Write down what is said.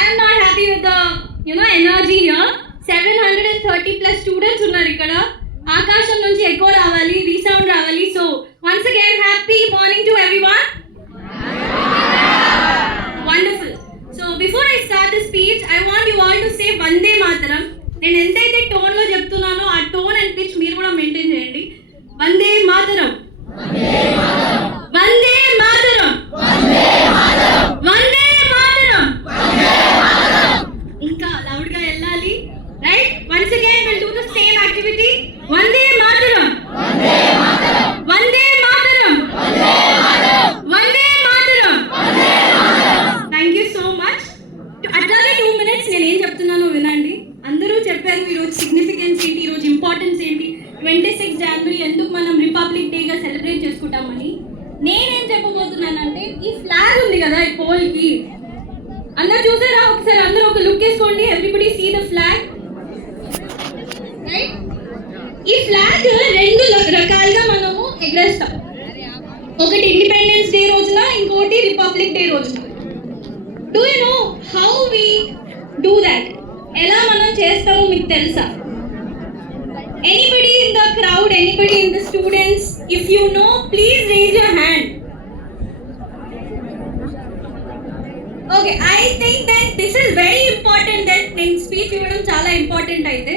I'm not happy with the energy here. 730 plus students ఉన్నారు ఇక్కడ. ఆకాశం నుంచి ఎకో రావాలి, రీసౌండ్ రావాలి. So once again happy morning to everyone. Wonderful. So before I start the speech, I want you all to say Vande Mataram. నేను ఎంతైతే టోన్ లో చెప్తున్నానో ఆ టోన్ అండ్ పిచ్ మీరు కూడా మెయింటైన్ చేయండి. వందే మాతరం, వందే మాతరం, వందే మాతరం. ఇంకా లౌడ్ గా వెళ్ళాలి. Right, once again will do the same activity. Vande మాతరం, వందే మాతరం, వందే Mataram. Thank you so much. అట్లాగే 2 minutes నేను ఏం చెప్తున్నానో వినండి. అందరూ చెప్పారు ఈరోజు సిగ్నిఫికెన్స్ ఏంటి, ఈరోజు ఇంపార్టెన్స్ ఏంటి, 26 January ఎందుకు మనం రిపబ్లిక్ డేగా సెలబ్రేట్ చేసుకుంటామని. నేనేం చెప్పబోతున్నానంటే, ఈ ఫ్లాగ్ ఉంది కదా ఈ పోల్కి, అందరూ చూసారా? ఒకసారి అందరూ ఒక లుక్ వేసుకోండి. Everybody see the flag. Right, ఈ ఫ్లాగ్ 2 రకాలుగా మనము ఎగరేస్తాం. ఒకటి ఇండిపెండెన్స్ డే రోజున, ఇంకోటి రిపబ్లిక్ డే రోజున. Do you know how we do that? ఎలా మనం చేస్తామో మీకు తెలుసా? Anybody in the crowd, anybody in the students, if you know, please raise your hand. Okay, I think that this is very important, that in speech ఇవ్వడం చాలా ఇంపార్టెంట్ అయితే